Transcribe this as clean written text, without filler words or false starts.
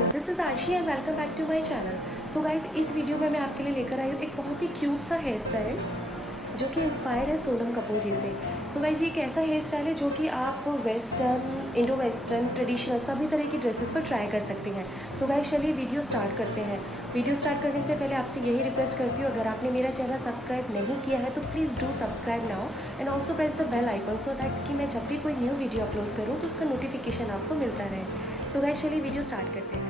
Guys, this is Ashi and welcome back to my channel. So guys, इस video में मैं आपके लिए लेकर आई हूँ एक बहुत ही क्यूट सा हेयर स्टाइल जो कि इंस्पायर्ड है सोनम कपूर जी से। सो गाइस, ये एक ऐसा हेयर स्टाइल है जो कि आप वेस्टर्न, इंडो वेस्टर्न, ट्रेडिशनल सभी तरह की ड्रेसेस पर ट्राई कर सकते हैं। सो गाइस, चलिए वीडियो स्टार्ट करते हैं। वीडियो स्टार्ट करने से पहले आपसे यही रिक्वेस्ट करती हूँ, अगर आपने मेरा चैनल सब्सक्राइब नहीं किया है तो please do subscribe now and also press the bell icon so that कि मैं जब भी कोई न्यू वीडियो अपलोड करूँ तो उसका नोटिफिकेशन आपको मिलता रहे। सो गाइस, चलिए वीडियो स्टार्ट करते हैं।